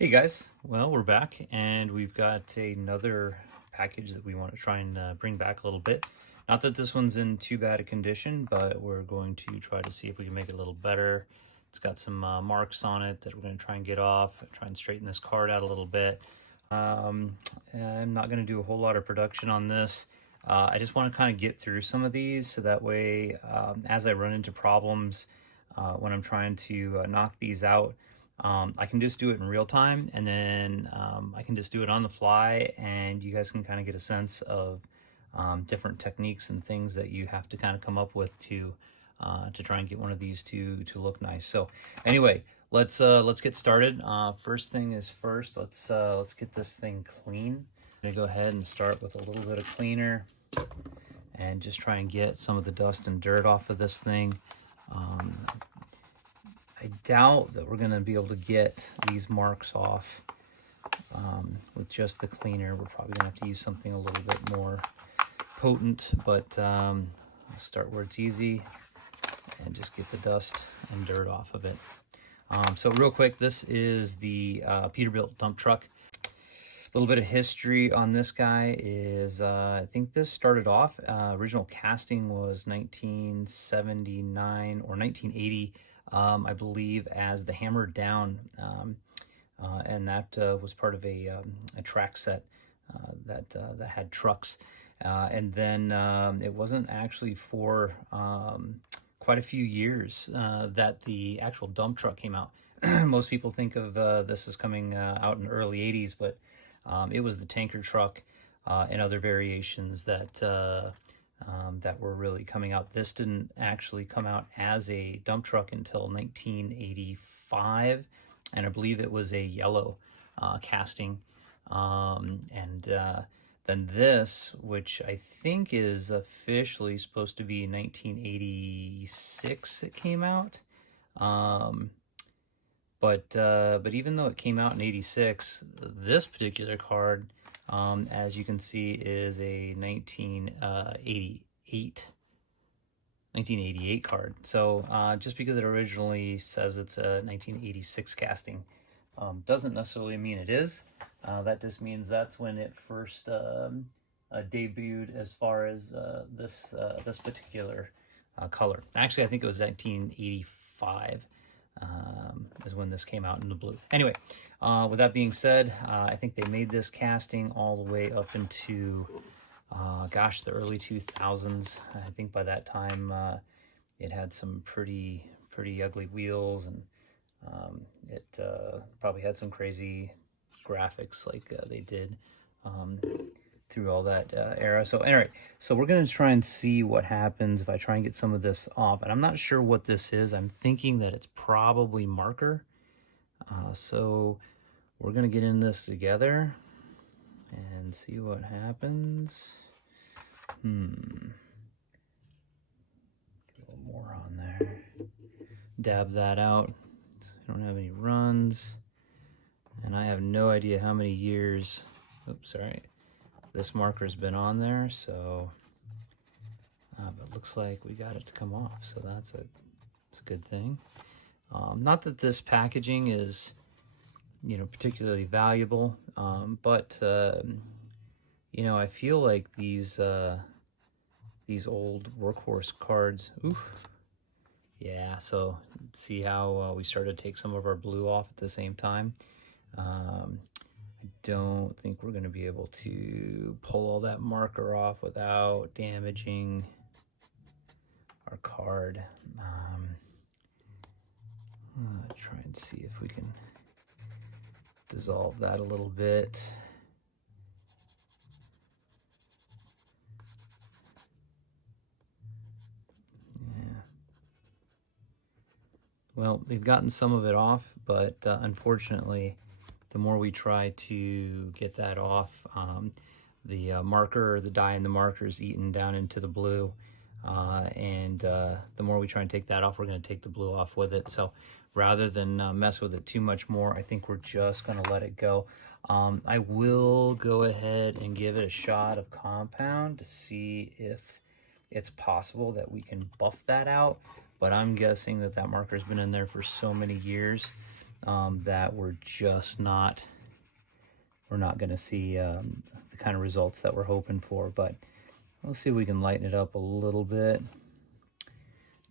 Hey guys, well, we're back and we've got another package that we want to try and bring back a little bit. Not that this one's in too bad a condition, but we're going to try to see if we can make it a little better. It's got some marks on it that we're going to try and get off, try and straighten this card out a little bit. I'm not going to do a whole lot of production on this. I just want to kind of get through some of these so that way as I run into problems when I'm trying to knock these out, I can just do it in real time, and then I can just do it on the fly, and you guys can kind of get a sense of different techniques and things that you have to kind of come up with to try and get one of these to look nice. So anyway, let's get started. First thing is first. Let's get this thing clean. I'm gonna go ahead and start with a little bit of cleaner and just try and get some of the dust and dirt off of this thing. I doubt that we're going to be able to get these marks off with just the cleaner. We're probably going to have to use something a little bit more potent, but I'll start where it's easy and just get the dust and dirt off of it. So real quick, this is the Peterbilt dump truck. A little bit of history on this guy is I think this started off, original casting was 1979 or 1980, I believe, as the Hammered Down, and that was part of a track set that had trucks. And then it wasn't actually for quite a few years that the actual dump truck came out. Most people think of this as coming out in the early 80s, but it was the tanker truck and other variations that were really coming out. This didn't actually come out as a dump truck until 1985, and I believe it was a yellow casting. Then this, which I think is officially supposed to be 1986, it came out. But even though it came out in 86, this particular card, as you can see, is a 1988 card. So just because it originally says it's a 1986 casting, doesn't necessarily mean it is. That just means that's when it first debuted as far as this particular color. Actually, I think it was 1985. Is when this came out in the blue. Anyway, with that being said, I think they made this casting all the way up into, gosh, the early 2000s. I think by that time it had some pretty ugly wheels, and it probably had some crazy graphics like they did through all that era. So anyway, so we're going to try and see what happens if I try and get some of this off. And I'm not sure what this is. I'm thinking that it's probably marker. So we're going to get in this together and see what happens. A little more on there. Dab that out. So I don't have any runs. And I have no idea how many years. Oops, sorry. This marker's been on there, so but it looks like we got it to come off, so that's a good thing. Not that this packaging is, particularly valuable, but I feel like these old workhorse cards. Oof. Yeah, so see how we started to take some of our blue off at the same time. I don't think we're going to be able to pull all that marker off without damaging our card. Try and see if we can dissolve that a little bit. Yeah. Well, they've gotten some of it off, but unfortunately, the more we try to get that off, the marker, the dye in the marker is eaten down into the blue. And the more we try and take that off, we're going to take the blue off with it. So rather than mess with it too much more, I think we're just going to let it go. I will go ahead and give it a shot of compound to see if it's possible that we can buff that out. But I'm guessing that marker's been in there for so many years that we're not going to see the kind of results that we're hoping for. But we'll see if we can lighten it up a little bit.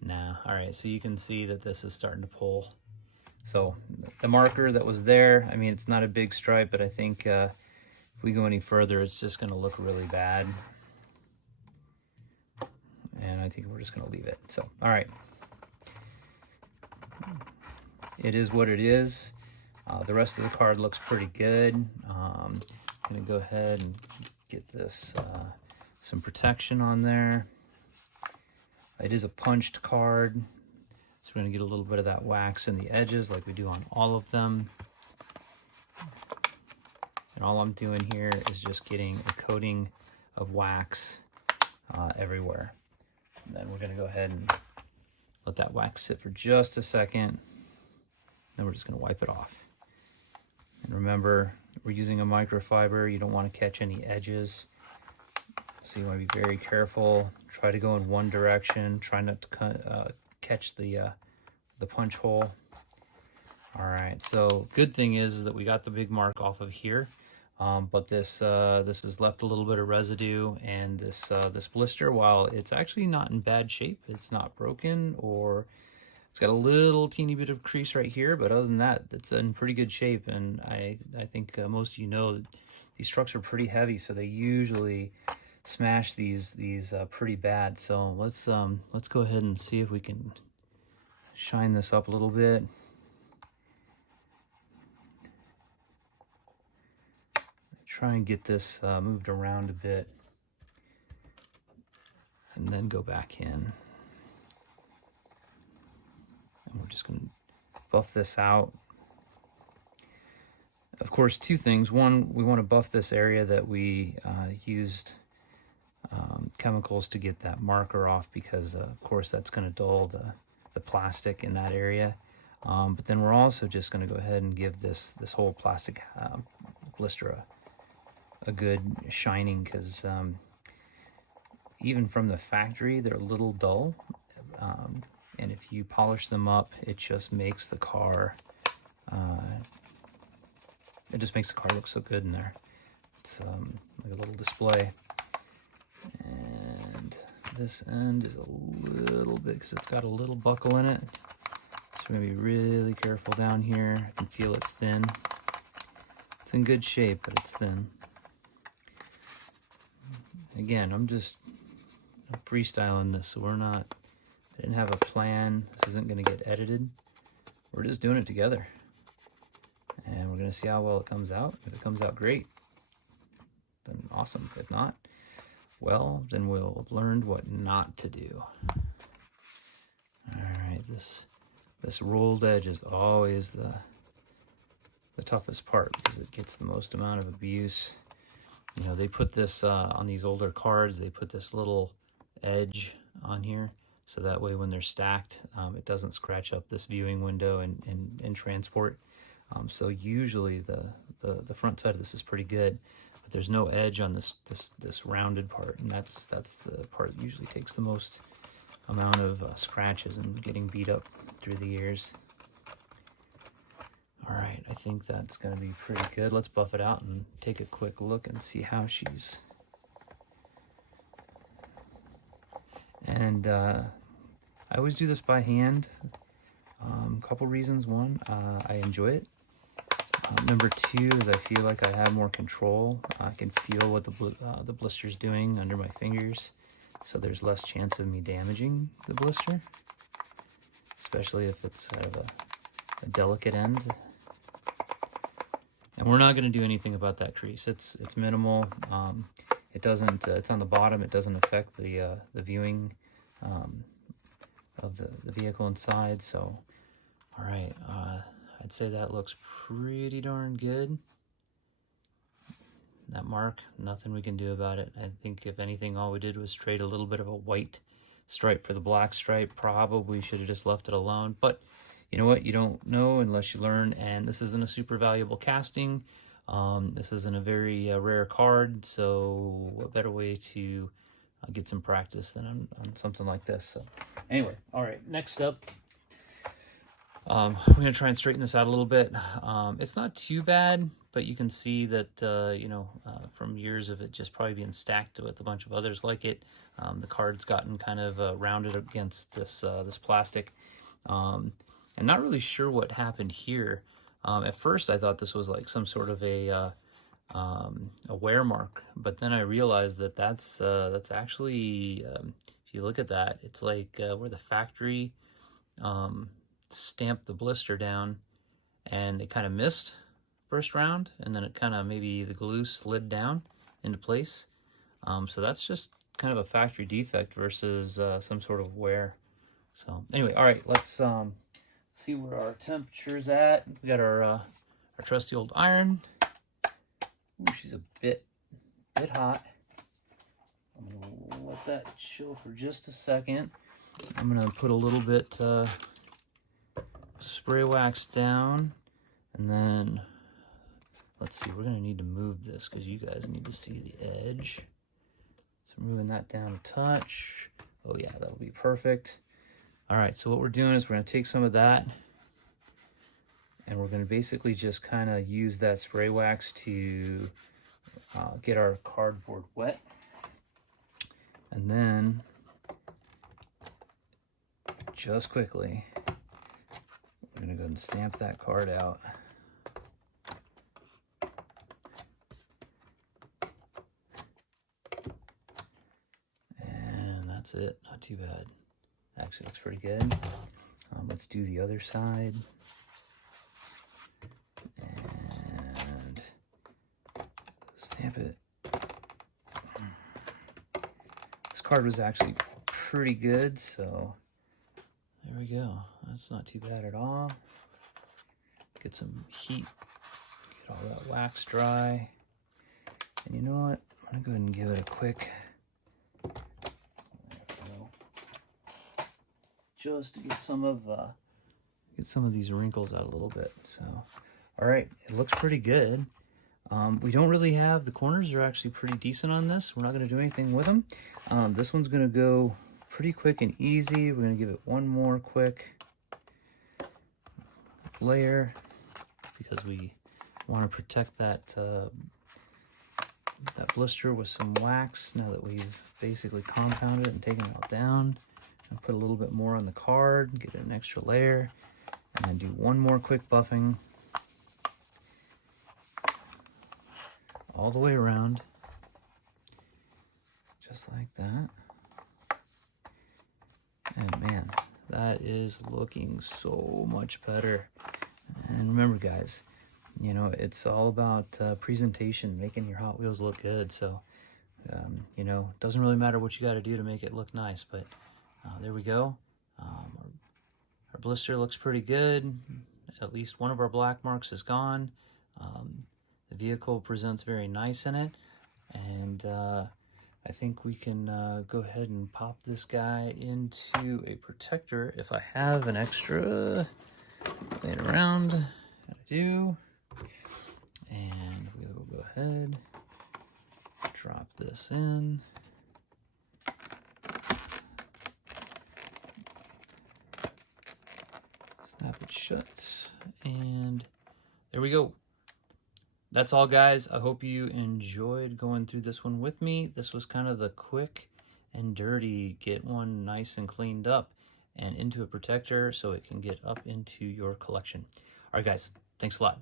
Nah. All right, so you can see that this is starting to pull. So the marker that was there, I mean, it's not a big stripe, but I think if we go any further, it's just going to look really bad. And I think we're just going to leave it. So, all right. It is what it is. The rest of the card looks pretty good. I'm going to go ahead and get this some protection on there. It is a punched card, so we're going to get a little bit of that wax in the edges like we do on all of them. And all I'm doing here is just getting a coating of wax everywhere. And then we're going to go ahead and let that wax sit for just a second. Then we're just going to wipe it off. And remember, we're using a microfiber. You don't want to catch any edges. So you want to be very careful. Try to go in one direction. Try not to catch the punch hole. All right, so good thing is that we got the big mark off of here. But this has left a little bit of residue, and this blister, while it's actually not in bad shape, it's not broken, or it's got a little teeny bit of crease right here, but other than that, it's in pretty good shape. And I think most of you know that these trucks are pretty heavy, so they usually smash these pretty bad. So let's go ahead and see if we can shine this up a little bit. Try and get this moved around a bit, and then go back in. And we're just going to buff this out. Of course, two things. One, we want to buff this area that we used chemicals to get that marker off, because of course that's going to dull the plastic in that area. But then we're also just going to go ahead and give this whole plastic blister a good shining, because even from the factory they're a little dull, and if you polish them up, it just makes the car look so good in there. It's like a little display. And this end is a little bit, because it's got a little buckle in it, so we're going to be really careful down here. I can feel it's thin. It's in good shape, but it's thin. Again, I'm just freestyling this, so I didn't have a plan. This isn't going to get edited. We're just doing it together. And we're going to see how well it comes out. If it comes out great, then awesome. If not, well, then we'll have learned what not to do. All right, this rolled edge is always the toughest part, because it gets the most amount of abuse. You know, they put this on these older cards, they put this little edge on here, so that way when they're stacked, it doesn't scratch up this viewing window and transport. So usually the front side of this is pretty good, but there's no edge on this rounded part, and that's the part that usually takes the most amount of scratches and getting beat up through the years. All right, I think that's going to be pretty good. Let's buff it out and take a quick look and see how she's. And I always do this by hand. Couple reasons. One, I enjoy it. Number two is I feel like I have more control. I can feel what the blister's doing under my fingers, so there's less chance of me damaging the blister, especially if it's kind of a delicate end. And we're not going to do anything about that crease. It's minimal. It doesn't. It's on the bottom. It doesn't affect the viewing of the vehicle inside. So, all right. I'd say that looks pretty darn good. That mark, nothing we can do about it. I think if anything, all we did was trade a little bit of a white stripe for the black stripe. Probably should have just left it alone, but you know what? You don't know unless you learn, and this isn't a super valuable casting. This isn't a very rare card, so what better way to get some practice than on something like this. So anyway, all right, next up, We're going to try and straighten this out a little bit. It's not too bad, but you can see that, you know, from years of it just probably being stacked with a bunch of others like it, the card's gotten kind of rounded against this, this plastic. And not really sure what happened here. At first I thought this was like some sort of a wear mark, but then I realized that that's actually, if you look at that, it's like where the factory stamped the blister down, and it kind of missed first round, and then it kind of, maybe the glue slid down into place. So that's just kind of a factory defect versus some sort of wear. So anyway, all right, let's see where our temperature's at. We got our trusty old iron. Ooh, she's a bit hot. I'm gonna let that chill for just a second. I'm gonna put a little bit spray wax down, and then let's see, we're gonna need to move this because you guys need to see the edge. So moving that down a touch. Oh yeah, that'll be perfect. All right, so what we're doing is we're gonna take some of that, and we're gonna basically just kind of use that spray wax to get our cardboard wet. And then, just quickly, we're gonna go ahead and stamp that card out. And that's it, not too bad. Actually looks pretty good. Let's do the other side. And stamp it. This card was actually pretty good, so there we go. That's not too bad at all. Get some heat, get all that wax dry. And you know what? I'm gonna go ahead and give it a quick, just to get some of these wrinkles out a little bit. So, all right, it looks pretty good. We don't really have, the corners are actually pretty decent on this. We're not going to do anything with them. This one's going to go pretty quick and easy. We're going to give it one more quick layer because we want to protect that that blister with some wax now that we've basically compounded it and taken it all down. And put a little bit more on the card, get an extra layer, and then do one more quick buffing all the way around, just like that. And man, that is looking so much better. And remember guys, you know, it's all about presentation, making your Hot Wheels look good. So, you know, it doesn't really matter what you got to do to make it look nice, but there we go. Our blister looks pretty good. At least one of our black marks is gone. The vehicle presents very nice in it, and I think we can go ahead and pop this guy into a protector if I have an extra laying around. I do. And we will go ahead, drop this in. Snap it shut, and there we go. That's all guys. I hope you enjoyed going through this one with me. This was kind of the quick and dirty, get one nice and cleaned up and into a protector so it can get up into your collection. All right guys, thanks a lot.